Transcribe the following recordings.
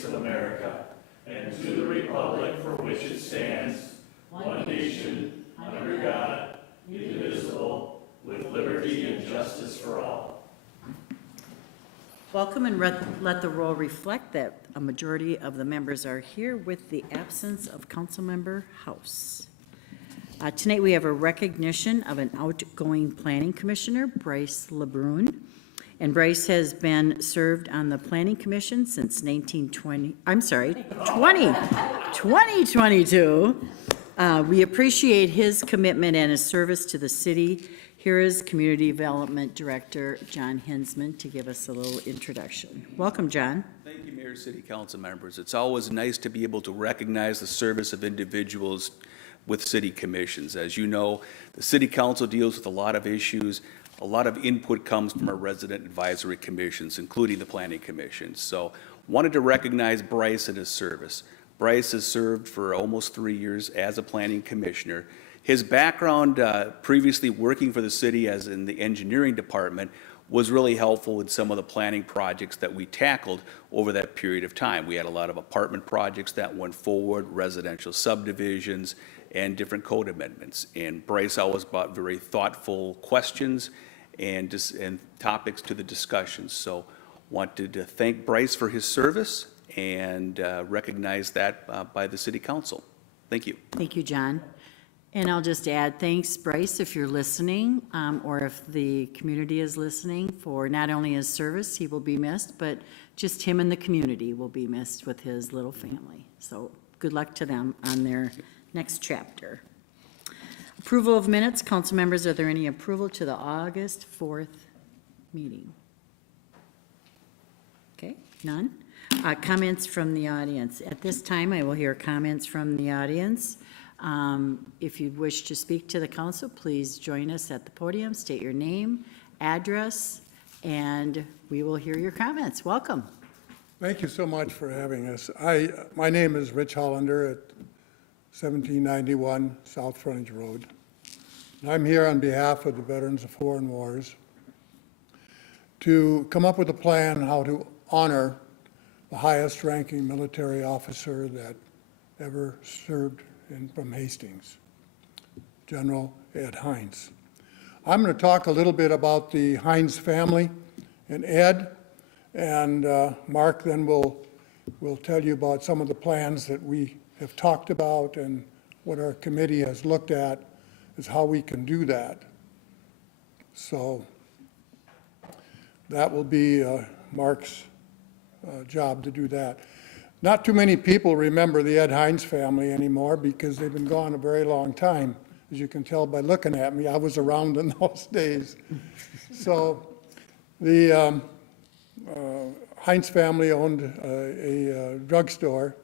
States of America and to the republic for which it stands, one nation, under God, indivisible, with liberty and justice for all. Welcome, and let the roll reflect that a majority of the members are here with the absence of Councilmember House. Tonight we have a recognition of an outgoing planning commissioner, Bryce LeBrun. And Bryce has been served on the Planning Commission since 2022. We appreciate his commitment and his service to the city. Here is Community Development Director John Hinsman to give us a little introduction. Welcome, John. Thank you, Mayor, City Council members. It's always nice to be able to recognize the service of individuals with city commissions. As you know, the City Council deals with a lot of issues. A lot of input comes from our resident advisory commissions, including the Planning Commission. So wanted to recognize Bryce and his service. Bryce has served for almost 3 years as a planning commissioner. His background, previously working for the city as in the engineering department, was really helpful in some of the planning projects that we tackled over that period of time. We had a lot of apartment projects that went forward, residential subdivisions, and different code amendments. And Bryce always brought very thoughtful questions and topics to the discussions. So wanted to thank Bryce for his service and recognize that by the City Council. Thank you. Thank you, John. And I'll just add, thanks, Bryce, if you're listening, or if the community is listening, for not only his service, he will be missed, but just him and the community will be missed with his little family. So good luck to them on their next chapter. Approval of minutes. Council members, are there any approval to the August 4th meeting? Okay, none. Comments from the audience. At this time, I will hear comments from the audience. If you wish to speak to the council, please join us at the podium, state your name, address, and we will hear your comments. Welcome. Thank you so much for having us. My name is Rich Hollander at 1791 South Frontage Road. And I'm here on behalf of the Veterans of Foreign Wars to come up with a plan how to honor the highest ranking military officer that ever served from Hastings, General Ed Hines. I'm going to talk a little bit about the Hines family and Ed, and Mark then will tell you about some of the plans that we have talked about and what our committee has looked at is how we can do that. So that will be Mark's job to do that. Not too many people remember the Ed Hines family anymore because they've been gone a very long time. As you can tell by looking at me, I was around in those days. So the Hines family owned a drugstore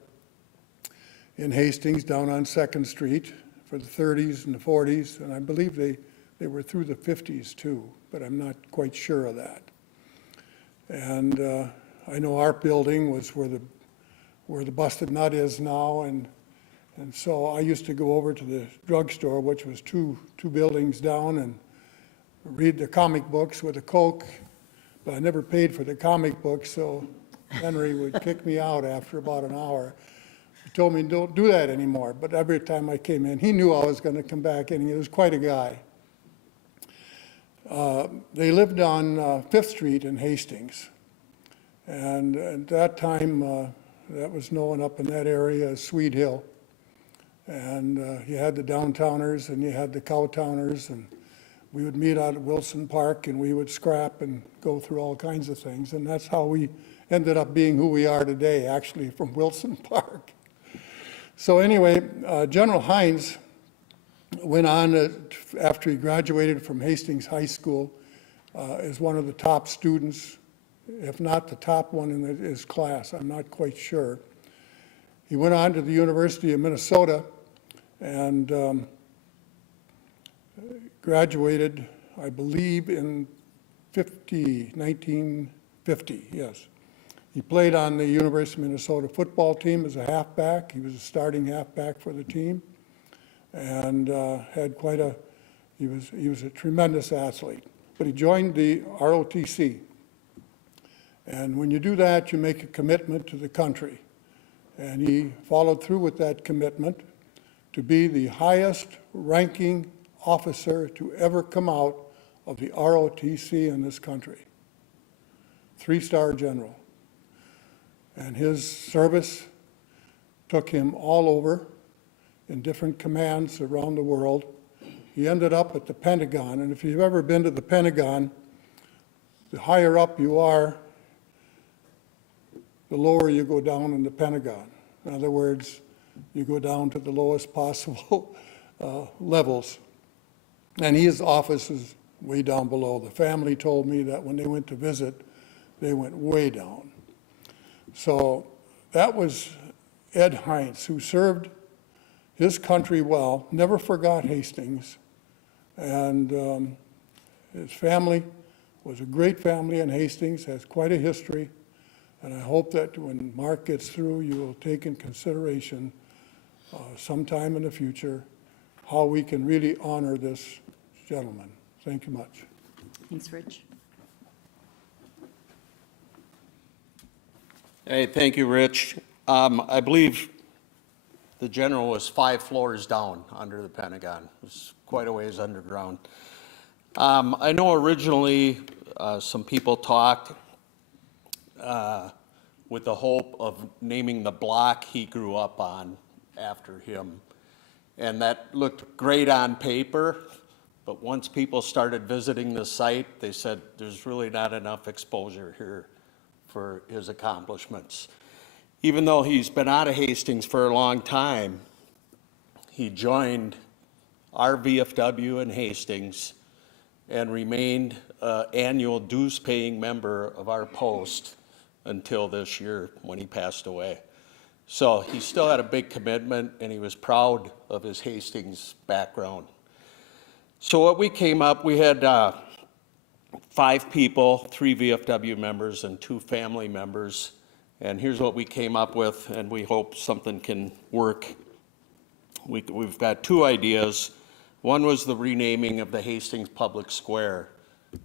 in Hastings down on 2nd Street for the 30s and the 40s, and I believe they were through the 50s too, but I'm not quite sure of that. And I know our building was where the Busted Nut is now, and so I used to go over to the drugstore, which was two buildings down, and read the comic books with a Coke, but I never paid for the comic books, so Henry would kick me out after about an hour. He told me, don't do that anymore, but every time I came in, he knew I was going to come back in. He was quite a guy. They lived on 5th Street in Hastings, and at that time, that was known up in that area as Sweet Hill. And you had the downtowners and you had the cowtowners, and we would meet out at Wilson Park and we would scrap and go through all kinds of things. And that's how we ended up being who we are today, actually, from Wilson Park. So anyway, General Hines went on after he graduated from Hastings High School as one of the top students, if not the top one in his class. I'm not quite sure. He went on to the University of Minnesota and graduated, I believe, in 1950, yes. He played on the University of Minnesota football team as a halfback. He was a starting halfback for the team, and had quite a, he was a tremendous athlete. But he joined the ROTC. And when you do that, you make a commitment to the country. And he followed through with that commitment to be the highest ranking officer to ever come out of the ROTC in this country. 3-star general. And his service took him all over in different commands around the world. He ended up at the Pentagon, and if you've ever been to the Pentagon, the higher up you are, the lower you go down in the Pentagon. In other words, you go down to the lowest possible levels. And his office is way down below. The family told me that when they went to visit, they went way down. So that was Ed Heinz, who served his country well, never forgot Hastings. And his family was a great family in Hastings, has quite a history. And I hope that when Mark gets through, you will take in consideration sometime in the future how we can really honor this gentleman. Thank you much. Thanks, Rich. Hey, thank you, Rich. I believe the general was 5 floors down under the Pentagon. It was quite a ways underground. I know originally some people talked with the hope of naming the block he grew up on after him. And that looked great on paper, but once people started visiting the site, they said there's really not enough exposure here for his accomplishments. Even though he's been out of Hastings for a long time, he joined our VFW in Hastings and remained an annual dues-paying member of our post until this year when he passed away. So he still had a big commitment, and he was proud of his Hastings background. So what we came up, we had 5 people, 3 VFW members and 2 family members. And here's what we came up with, and we hope something can work. We've got 2 ideas. One was the renaming of the Hastings Public Square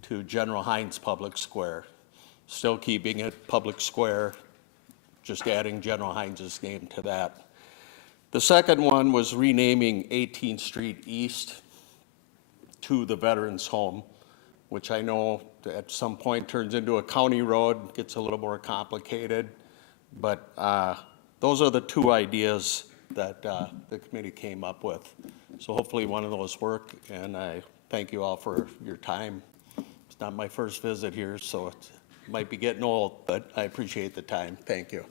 to General Heinz Public Square. Still keeping it Public Square, just adding General Heinz's name to that. The second one was renaming 18th Street East to the Veterans Home, which I know at some point turns into a county road, gets a little more complicated. But those are the 2 ideas that the committee came up with. So hopefully one of those work, and I thank you all for your time. It's not my first visit here, so it might be getting old, but I appreciate the time. Thank you.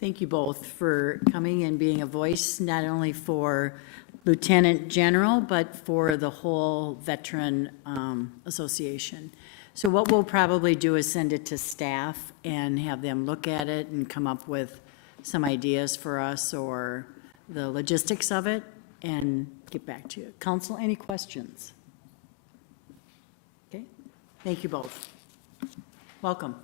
Thank you both for coming and being a voice, not only for Lieutenant General, but for the whole Veteran Association. So what we'll probably do is send it to staff and have them look at it and come up with some ideas for us or the logistics of it and get back to you. Council, any questions? Okay, thank you both. Welcome.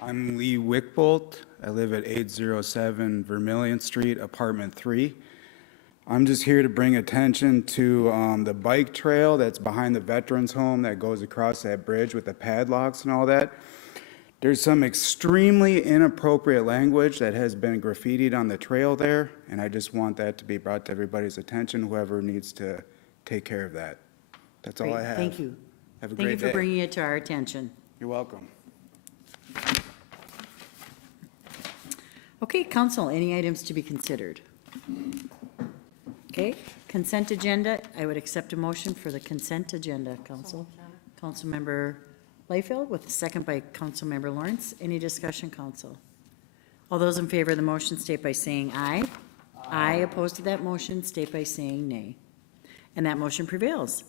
I'm Lee Wickbolt. I live at 807 Vermilion Street, Apartment 3. I'm just here to bring attention to the bike trail that's behind the Veterans Home that goes across that bridge with the padlocks and all that. There's some extremely inappropriate language that has been graffitied on the trail there, and I just want that to be brought to everybody's attention, whoever needs to take care of that. That's all I Great, have. thank you. Have a Thank you great for day. bringing it to our attention. You're welcome. Okay, council, any items to be considered? Okay, consent agenda, I would accept a motion for the consent agenda, council. Councilmember Layfield with a second by Councilmember Lawrence. Any discussion, council? All those in favor of the motion state by saying aye. Aye. Opposed to that motion state by saying nay. And that motion prevails.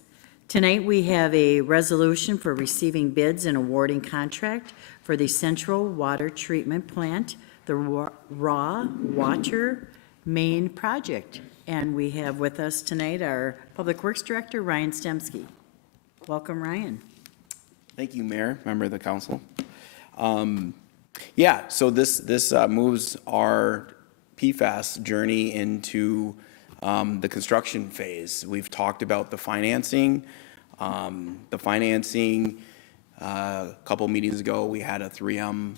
Tonight, we have a resolution for receiving bids and awarding contract for the Central Water Treatment Plant, the Raw Water Main Project. And we have with us tonight our Public Works Director, Ryan Stemsky. Welcome, Ryan. Thank you, Mayor, member of the council. Yeah, so this moves our PFAS journey into the construction phase. We've talked about the financing. A couple meetings ago, we had a 3M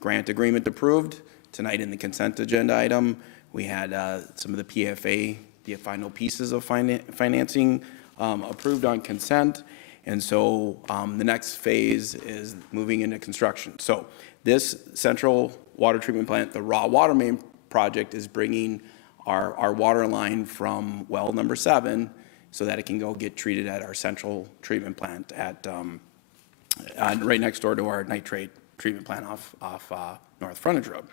grant agreement approved. Tonight in the consent agenda item, we had some of the PFA, the final pieces of financing approved on consent. And so the next phase is moving into construction. So this central water treatment plant, the raw water main project, is bringing our water line from well number 7 so that it can go get treated at our central treatment plant at right next door to our nitrate treatment plant off North Frontage Road.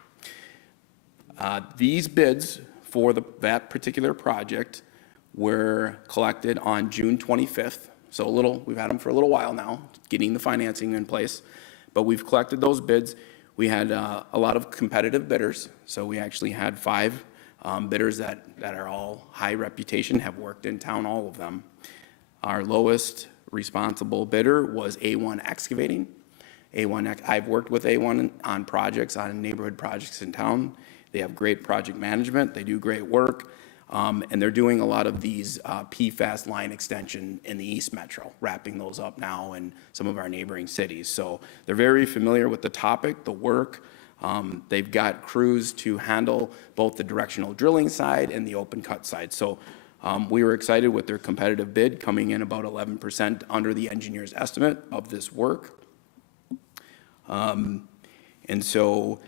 These bids for that particular project were collected on June 25th. So we've had them for a little while now, getting the financing in place, but we've collected those bids. We had a lot of competitive bidders, so we actually had 5 bidders that are all high reputation, have worked in town, all of them. Our lowest responsible bidder was A1 Excavating. I've worked with A1 on projects, on neighborhood projects in town. They have great project management, they do great work, and they're doing a lot of these PFAS line extension in the East Metro, wrapping those up now in some of our neighboring cities. So they're very familiar with the topic, the work. They've got crews to handle both the directional drilling side and the open cut side. So we were excited with their competitive bid coming in about 11% under the engineer's estimate of this work. And so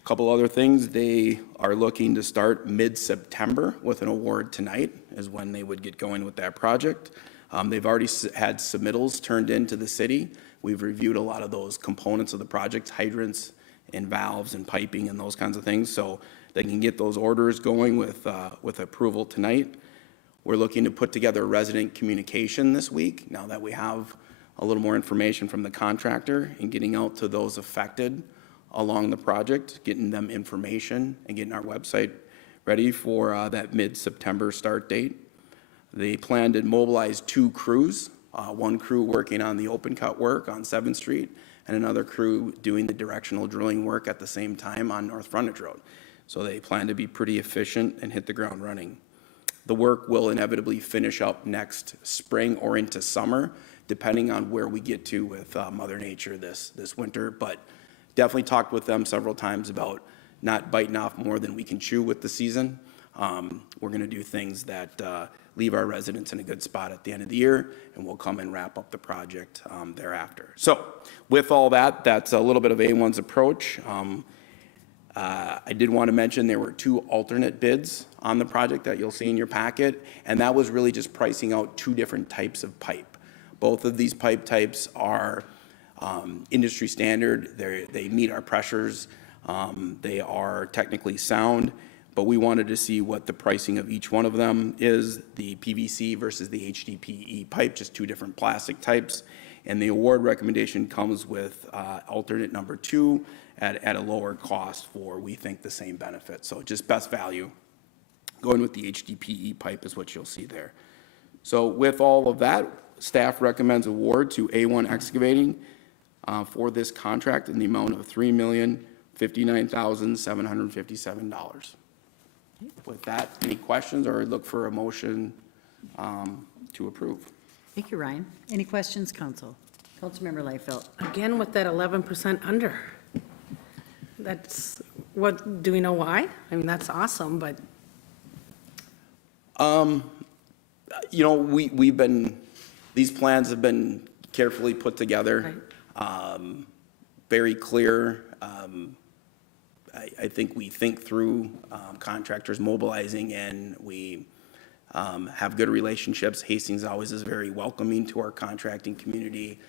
a couple other things, they are looking to start mid-September with an award tonight is when they would get going with that project. They've already had submittals turned into the city. We've reviewed a lot of those components of the project, hydrants and valves and piping and those kinds of things, so they can get those orders going with approval tonight. We're looking to put together resident communication this week, now that we have a little more information from the contractor, and getting out to those affected along the project, getting them information and getting our website ready for that mid-September start date. They plan to mobilize 2 crews, one crew working on the open cut work on 7th Street and another crew doing the directional drilling work at the same time on North Frontage Road. So they plan to be pretty efficient and hit the ground running. The work will inevitably finish up next spring or into summer, depending on where we get to with Mother Nature this winter, but definitely talked with them several times about not biting off more than we can chew with the season. We're gonna do things that leave our residents in a good spot at the end of the year, and we'll come and wrap up the project thereafter. So with all that, that's a little bit of A1's approach. I did want to mention there were 2 alternate bids on the project that you'll see in your packet, and that was really just pricing out 2 different types of pipe. Both of these pipe types are industry standard. They meet our pressures. They are technically sound, but we wanted to see what the pricing of each one of them is, the PVC versus the HDPE pipe, just 2 different plastic types. And the award recommendation comes with alternate number 2 at a lower cost for, we think, the same benefit. So just best value. Going with the HDPE pipe is what you'll see there. So with all of that, staff recommends award to A1 Excavating for this contract in the amount of $3,059,757. With that, any questions, or look for a motion to approve? Thank you, Ryan. Any questions, council? Councilmember Liefeld. Again, with that 11% under. That's, what, do we know why? I mean, that's awesome, but You know, these plans have been carefully put together, very clear. I think we think through contractors mobilizing, and we have good relationships. Hastings always is very welcoming to our contracting community.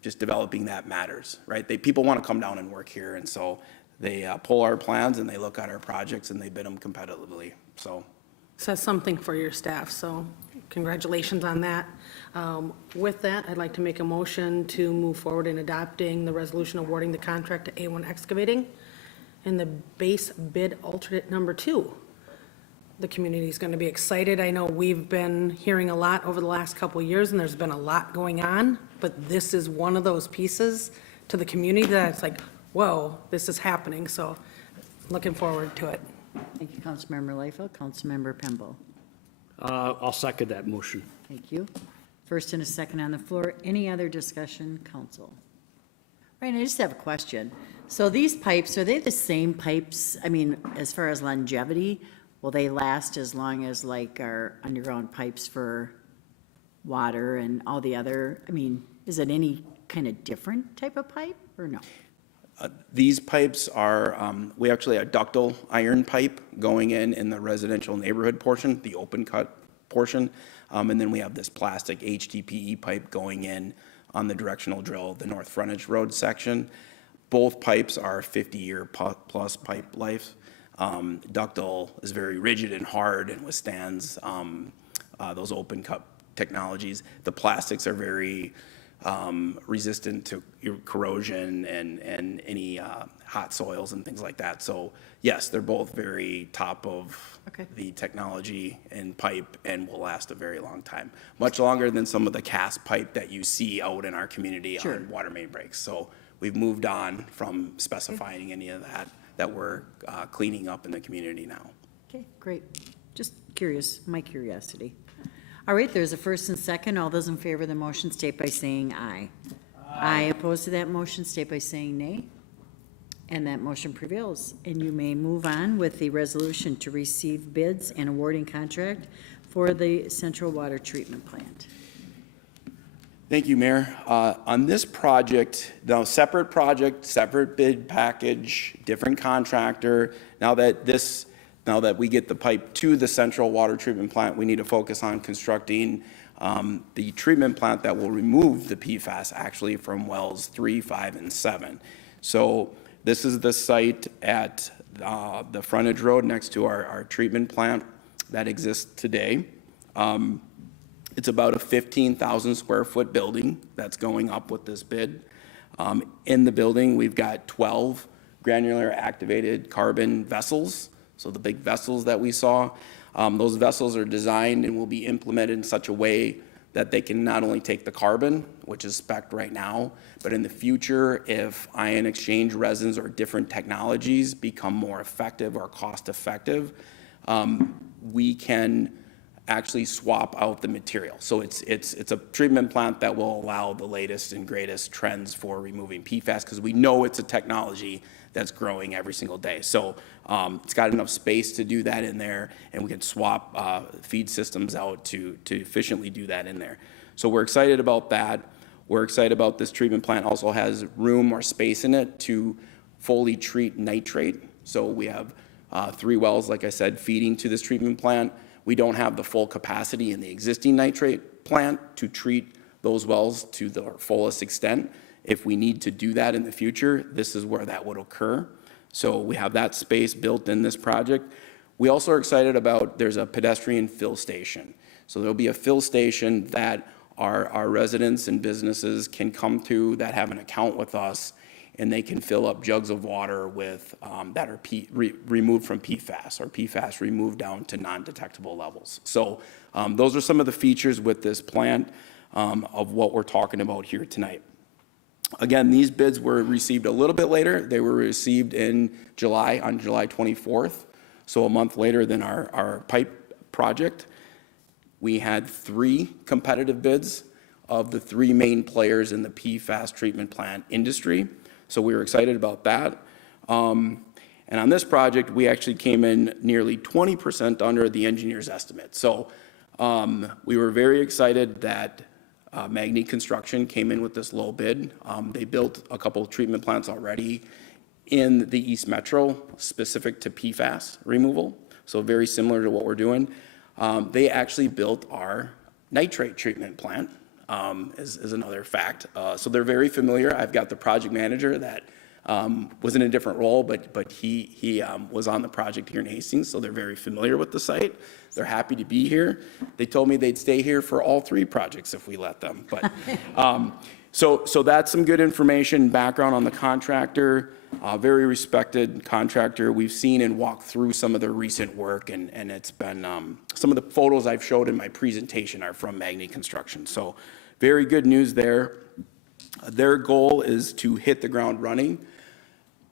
Just developing that matters, right? People want to come down and work here, and so they pull our plans and they look at our projects and they bid them competitively, so. says something for your staff, so congratulations on that. With that, I'd like to make a motion to move forward in adopting the resolution awarding the contract to A1 Excavating and the base bid alternate number 2. The community is going to be excited. I know we've been hearing a lot over the last couple of years, and there's been a lot going on, but this is one of those pieces to the community that it's like, whoa, this is happening, so looking forward to it. Thank you, Councilmember Liefeld. Councilmember Pembo. I'll second that motion. Thank you. First and a second on the floor. Any other discussion, council? Right, I just have a question. So these pipes, are they the same pipes? I mean, as far as longevity, will they last as long as like our underground pipes for water and all the other? I mean, is it any kind of different type of pipe or no? These pipes are, we actually have ductile iron pipe going in the residential neighborhood portion, the open cut portion. And then we have this plastic HDPE pipe going in on the directional drill, the North Frontage Road section. Both pipes are 50-year plus pipe life. Ductile is very rigid and hard and withstands those open cut technologies. The plastics are very resistant to corrosion and any hot soils and things like that. So yes, they're both very top of Okay. the technology and pipe and will last a very long time. Much longer than some of the cast pipe that you see out in our community Sure. on water main breaks. So we've moved on from specifying any of that we're cleaning up in the community now. Okay, great. Just curious, my curiosity. All right, there's a first and second. All those in favor of the motion state by saying aye. Aye. Opposed to that motion state by saying nay. And that motion prevails. And you may move on with the resolution to receive bids and awarding contract for the central water treatment plant. Thank you, Mayor. On this project, now separate project, separate bid package, different contractor. Now that we get the pipe to the central water treatment plant, we need to focus on constructing the treatment plant that will remove the PFAS actually from wells 3, 5, and 7. So this is the site at the frontage road next to our treatment plant that exists today. It's about a 15,000 square foot building that's going up with this bid. In the building, we've got 12 granular activated carbon vessels. So the big vessels that we saw, those vessels are designed and will be implemented in such a way that they can not only take the carbon, which is spec'd right now, but in the future, if ion exchange resins or different technologies become more effective or cost effective, we can actually swap out the material. So it's a treatment plant that will allow the latest and greatest trends for removing PFAS because we know it's a technology that's growing every single day. So it's got enough space to do that in there, and we can swap feed systems out to efficiently do that in there. So we're excited about that. We're excited about this treatment plant also has room or space in it to fully treat nitrate. So we have 3 wells, like I said, feeding to this treatment plant. We don't have the full capacity in the existing nitrate plant to treat those wells to their fullest extent. If we need to do that in the future, this is where that would occur. So we have that space built in this project. We also are excited about, there's a pedestrian fill station. So there'll be a fill station that our residents and businesses can come to that have an account with us, and they can fill up jugs of water with that are removed from PFAS, or PFAS removed down to non-detectable levels. So those are some of the features with this plant of what we're talking about here tonight. Again, these bids were received a little bit later. They were received in July, on July 24th, so a month later than our pipe project. We had 3 competitive bids of the 3 main players in the PFAS treatment plant industry. So we were excited about that. And on this project, we actually came in nearly 20% under the engineer's estimate. So we were very excited that Magny Construction came in with this low bid. They built a couple of treatment plants already in the East Metro specific to PFAS removal, so very similar to what we're doing. They actually built our nitrate treatment plant. Is another fact. So they're very familiar. I've got the project manager that was in a different role, but he was on the project here in Hastings, so they're very familiar with the site. They're happy to be here. They told me they'd stay here for all 3 projects if we let them. But so that's some good information, background on the contractor. Very respected contractor. We've seen and walked through some of their recent work, and it's been some of the photos I've showed in my presentation are from Magny Construction. So very good news there. Their goal is to hit the ground running.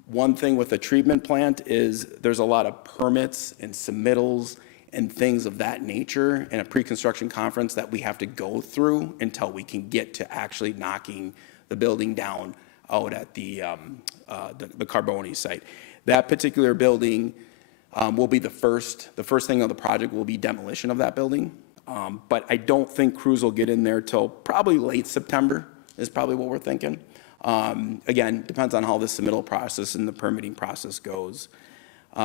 One thing with a treatment plant is there's a lot of permits and submittals and things of that nature in a pre-construction conference that we have to go through until we can get to actually knocking the building down out at the Carboni site. That particular building will be the first thing on the project will be demolition of that building. But I don't think crews will get in there till probably late September is probably what we're thinking. Again, depends on how the submittal process and the permitting process goes.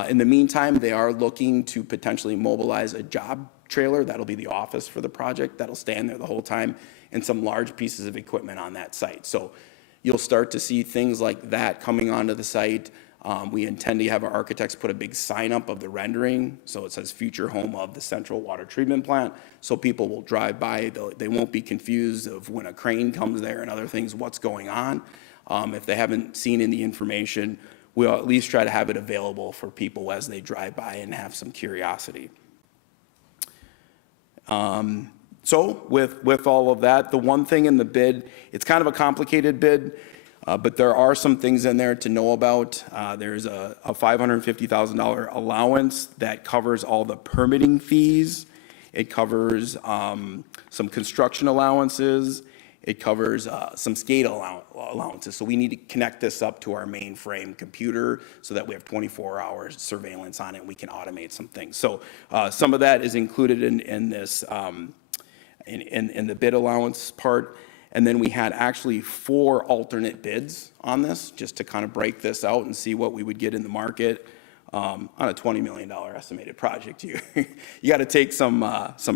In the meantime, they are looking to potentially mobilize a job trailer. That'll be the office for the project. That'll stand there the whole time, and some large pieces of equipment on that site. So you'll start to see things like that coming onto the site. We intend to have our architects put a big sign up of the rendering, so it says future home of the central water treatment plant, so people will drive by, they won't be confused of when a crane comes there and other things, what's going on. If they haven't seen any information, we'll at least try to have it available for people as they drive by and have some curiosity. So with all of that, the one thing in the bid, it's kind of a complicated bid, but there are some things in there to know about. There's a $550,000 allowance that covers all the permitting fees. It covers some construction allowances. It covers some SCADA allowances. So we need to connect this up to our mainframe computer so that we have 24-hour surveillance on it and we can automate some things. So some of that is included in this, in the bid allowance part. And then we had actually 4 alternate bids on this, just to kind of break this out and see what we would get in the market on a $20 million estimated project. You got to take some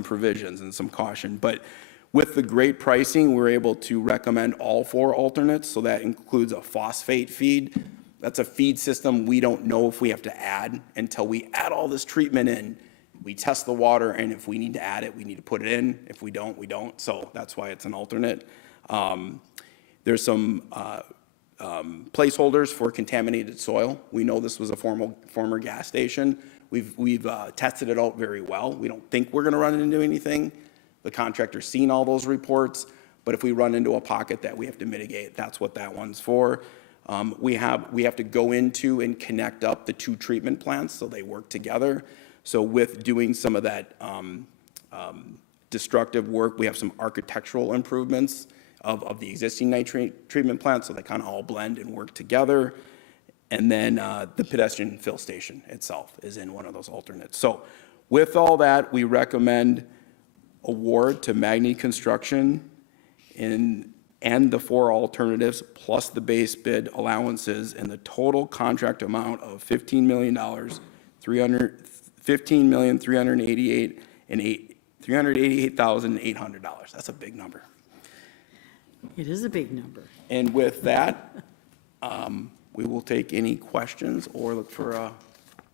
provisions and some caution. But with the great pricing, we're able to recommend all 4 alternates. So that includes a phosphate feed. That's a feed system we don't know if we have to add until we add all this treatment in. We test the water, and if we need to add it, we need to put it in. If we don't, we don't. So that's why it's an alternate. There's some placeholders for contaminated soil. We know this was a former gas station. We've tested it out very well. We don't think we're going to run into anything. The contractor's seen all those reports, but if we run into a pocket that we have to mitigate, that's what that one's for. We have to go into and connect up the 2 treatment plants so they work together. So with doing some of that destructive work, we have some architectural improvements of the existing nitrate treatment plant, so they kind of all blend and work together. And then the pedestrian fill station itself is in one of those alternates. So with all that, we recommend award to Magny Construction and the 4 alternatives plus the base bid allowances, and the total contract amount of $388,800. That's a big number. It is a big number. And with that, we will take any questions or look for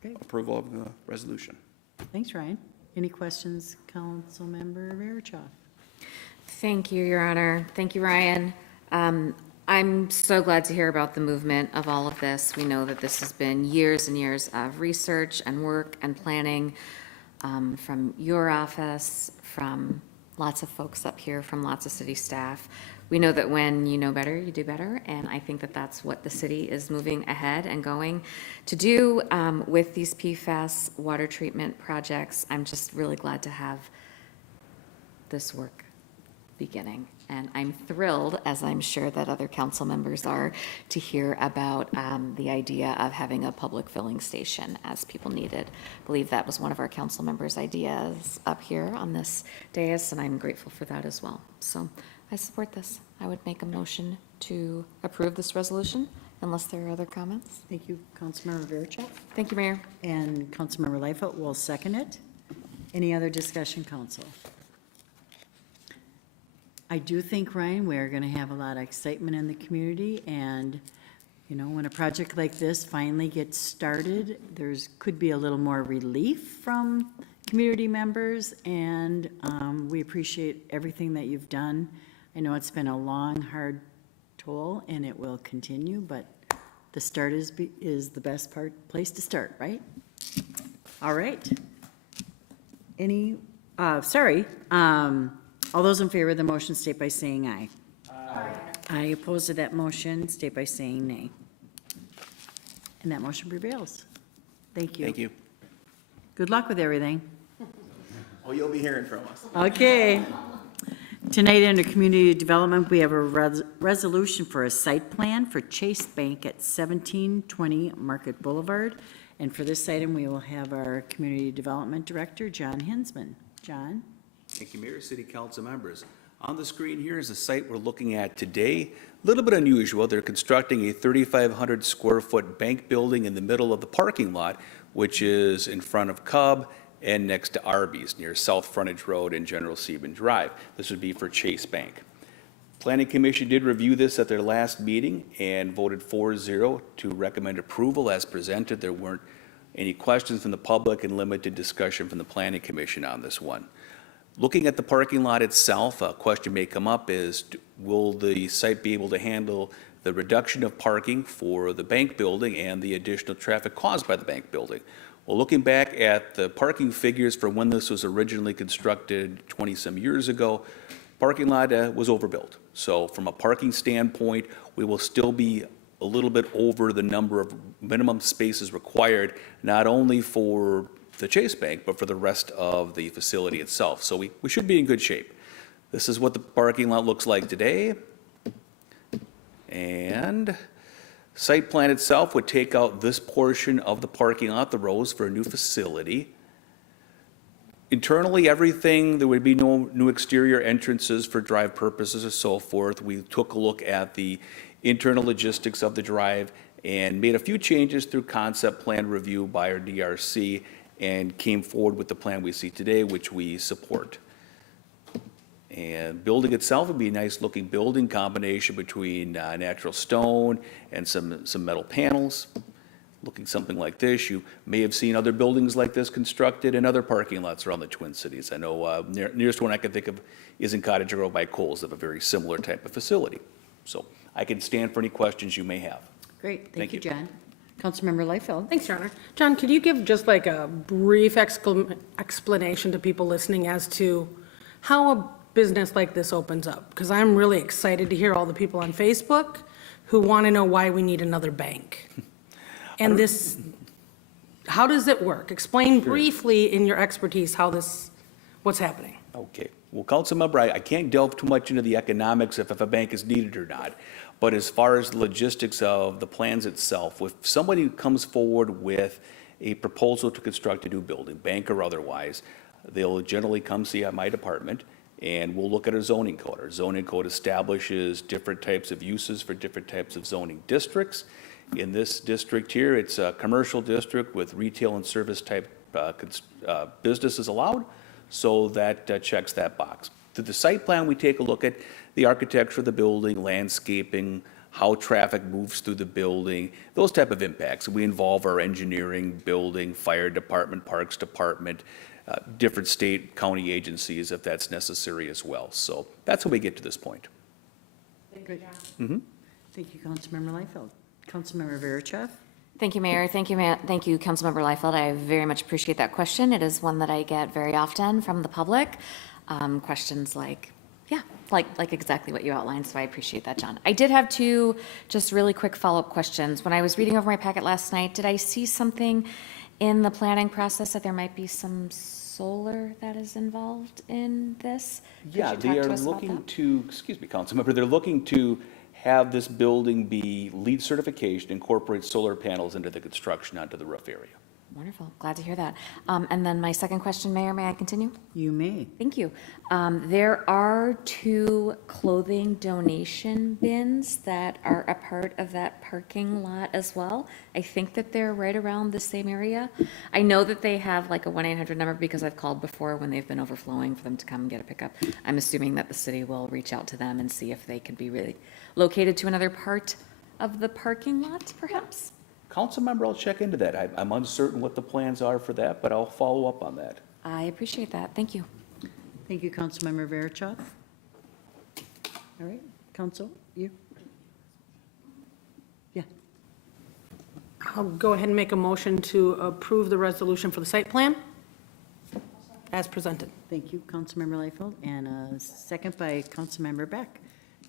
approval of the resolution. Thanks, Ryan. Any questions, Councilmember Verichoff? Thank you, Your Honor. Thank you, Ryan. I'm so glad to hear about the movement of all of this. We know that this has been years and years of research and work and planning from your office, from lots of folks up here, from lots of city staff. We know that when you know better, you do better, and I think that that's what the city is moving ahead and going to do with these PFAS water treatment projects. I'm just really glad to have this work beginning, and I'm thrilled, as I'm sure that other council members are, to hear about the idea of having a public filling station as people need it. I believe that was one of our council members' ideas up here on this dais, and I'm grateful for that as well. So I support this. I would make a motion to approve this resolution unless there are other comments. Thank you, Councilmember Verichoff. Thank you, Mayor. And Councilmember Lightfoot will second it. Any other discussion, council? I do think, Ryan, we're going to have a lot of excitement in the community, and, you know, when a project like this finally gets started, could be a little more relief from community members, and we appreciate everything that you've done. I know it's been a long, hard toll, and it will continue, but the start is the best place to start, right? All right. All those in favor of the motion state by saying aye. Aye. Aye. Opposed to that motion state by saying nay. And that motion prevails. Thank you. Thank you. Good luck with everything. Oh, you'll be hearing from us. Okay. Tonight, under community development, we have a resolution for a site plan for Chase Bank at 1720 Market Boulevard. And for this item, we will have our community development director, John Hinsman. John? Thank you, Mayor, City Council members. On the screen here is a site we're looking at today. A little bit unusual. They're constructing a 3,500 square foot bank building in the middle of the parking lot, which is in front of Cub and next to Arby's near South Frontage Road and General Sieben Drive. This would be for Chase Bank. Planning Commission did review this at their last meeting and voted 4-0 to recommend approval as presented. There weren't any questions from the public and limited discussion from the Planning Commission on this one. Looking at the parking lot itself, a question may come up is, will the site be able to handle the reduction of parking for the bank building and the additional traffic caused by the bank building? Well, looking back at the parking figures for when this was originally constructed 20-some years ago, parking lot was overbuilt. So from a parking standpoint, we will still be a little bit over the number of minimum spaces required, not only for the Chase Bank, but for the rest of the facility itself. So we should be in good shape. This is what the parking lot looks like today. And site plan itself would take out this portion of the parking lot, the rows, for a new facility. Internally, everything, there would be no new exterior entrances for drive purposes or so forth. We took a look at the internal logistics of the drive and made a few changes through concept plan review by our DRC and came forward with the plan we see today, which we support. And building itself would be a nice looking building combination between natural stone and some metal panels. Looking something like this. You may have seen other buildings like this constructed in other parking lots around the Twin Cities. I know nearest one I can think of is in Cottage Grove by Kohl's. They have a very similar type of facility. So I can stand for any questions you may have. Great, thank you, John. Councilmember Liefeld. Thanks, Your Honor. John, could you give just like a brief explanation to people listening as to how a business like this opens up? Because I'm really excited to hear all the people on Facebook who want to know why we need another bank. And this, how does it work? Explain briefly in your expertise how this, what's happening. Okay. Well, Councilmember, I can't delve too much into the economics if a bank is needed or not. But as far as the logistics of the plans itself, if somebody comes forward with a proposal to construct a new building, bank or otherwise, they'll generally come see my department and we'll look at a zoning code. Our zoning code establishes different types of uses for different types of zoning districts. In this district here, it's a commercial district with retail and service type businesses allowed, so that checks that box. Through the site plan, we take a look at the architecture of the building, landscaping, how traffic moves through the building, those type of impacts. We involve our engineering, building, fire department, parks department, different state, county agencies if that's necessary as well. So that's how we get to this point. Thank you, Councilmember Liefeld. Councilmember Verichov. Thank you, Mayor. Thank you, Councilmember Liefeld. I very much appreciate that question. It is one that I get very often from the public. Questions like, like exactly what you outlined, so I appreciate that, John. I did have two just really quick follow-up questions. When I was reading over my packet last night, did I see something in the planning process that there might be some solar that is involved in this? Yeah, they are looking to, excuse me, Councilmember, they're looking to have this building be LEED certification, incorporate solar panels into the construction onto the roof area. Wonderful. Glad to hear that. And then my second question, Mayor, may I continue? You may. Thank you. There are 2 clothing donation bins that are a part of that parking lot as well. I think that they're right around the same area. I know that they have like a 1-800 number because I've called before when they've been overflowing for them to come and get a pickup. I'm assuming that the city will reach out to them and see if they could be really located to another part of the parking lot, perhaps? Councilmember, I'll check into that. I'm uncertain what the plans are for that, but I'll follow up on that. I appreciate that. Thank you. Thank you, Councilmember Verichov. All right, Council, you? Yeah. I'll go ahead and make a motion to approve the resolution for the site plan as presented. Thank you, Councilmember Liefeld, and a second by Councilmember Beck.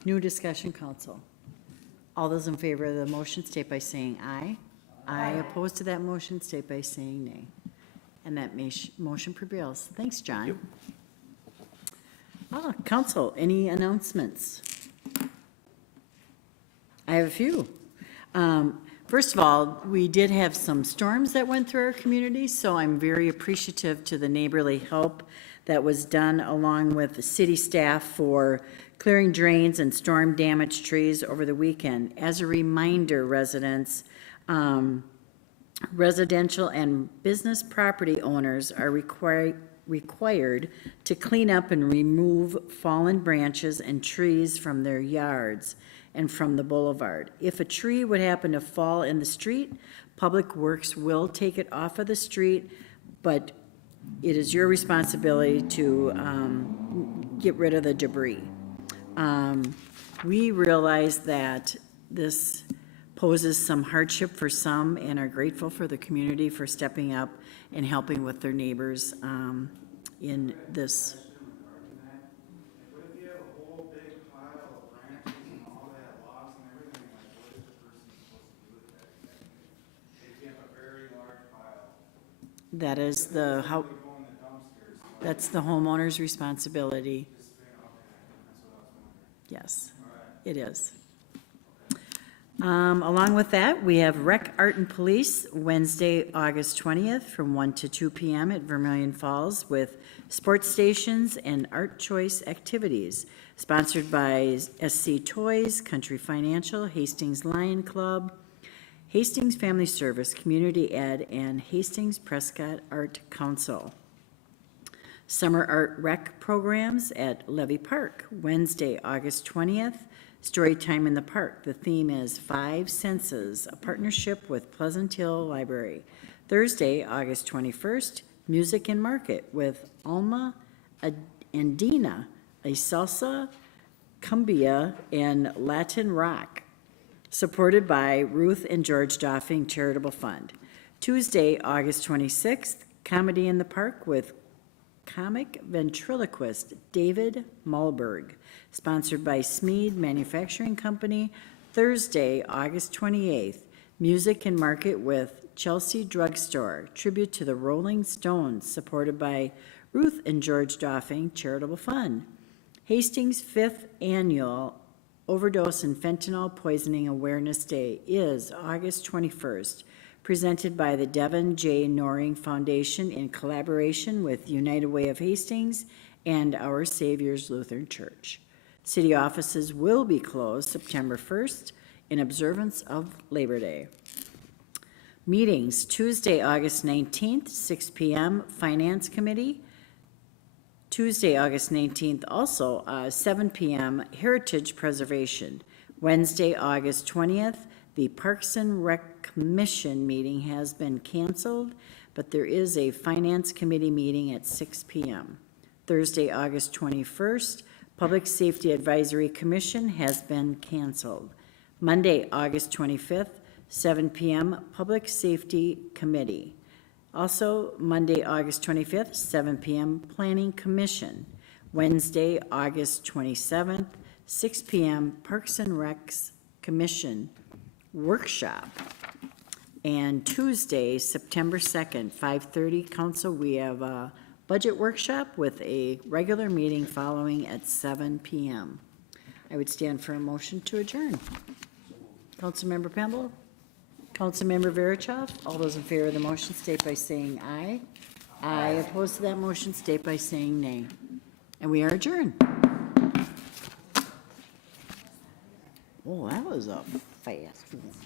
New discussion, Council. All those in favor of the motion state by saying aye. Aye. Opposed to that motion state by saying nay. And that motion prevails. Thanks, John. Council, any announcements? I have a few. First of all, we did have some storms that went through our community, so I'm very appreciative to the neighborly help that was done along with the city staff for clearing drains and storm-damaged trees over the weekend. As a reminder, residents, residential and business property owners are required to clean up and remove fallen branches and trees from their yards and from the boulevard. If a tree would happen to fall in the street, Public Works will take it off of the street, but it is your responsibility to get rid of the debris. We realize that this poses some hardship for some and are grateful for the community for stepping up and helping with their neighbors in this. What if you have a whole big pile of branches and all that, logs and everything, like what is the person supposed to do with that exactly? If you have a very large pile, That is the, how, they go in the dumpsters, so that's the homeowner's responsibility. just, okay, that's what I was wondering. Yes, it is. Along with that, we have Rec, Art, and Police, Wednesday, August 20th, from 1 to 2 p.m. at Vermilion Falls with sports stations and art choice activities, sponsored by SC Toys, Country Financial, Hastings Lion Club, Hastings Family Service, Community Ed, and Hastings Prescott Art Council. Summer Art Rec programs at Levy Park, Wednesday, August 20th, Story Time in the Park. The theme is Five Senses, a partnership with Pleasant Hill Library. Thursday, August 21st, Music and Market with Alma Andina, a salsa, cumbia, and Latin rock, supported by Ruth and George Doffing Charitable Fund. Tuesday, August 26th, Comedy in the Park with comic ventriloquist David Malberg, sponsored by Smead Manufacturing Company. Thursday, August 28th, Music and Market with Chelsea Drugstore, tribute to the Rolling Stones, supported by Ruth and George Doffing Charitable Fund. Hastings' 5th Annual Overdose and Fentanyl Poisoning Awareness Day is August 21st, presented by the Devin J. Noring Foundation in collaboration with United Way of Hastings and Our Savior's Lutheran Church. City offices will be closed September 1st in observance of Labor Day. Meetings, Tuesday, August 19th, 6 p.m., Finance Committee. Tuesday, August 19th, also 7 p.m., Heritage Preservation. Wednesday, August 20th, the Parks and Rec Commission meeting has been canceled, but there is a Finance Committee meeting at 6 p.m. Thursday, August 21st, Public Safety Advisory Commission has been canceled. Monday, August 25th, 7 p.m., Public Safety Committee. Also, Monday, August 25th, 7 p.m., Planning Commission. Wednesday, August 27th, 6 p.m., Parks and Recs Commission workshop. And Tuesday, September 2nd, 5:30, council, we have a budget workshop with a regular meeting following at 7 p.m. I would stand for a motion to adjourn. Councilmember Pemble? Councilmember Verichov? All those in favor of the motion state by saying aye. Aye. Opposed to that motion state by saying nay. And we are adjourned. Oh, that was a fast one.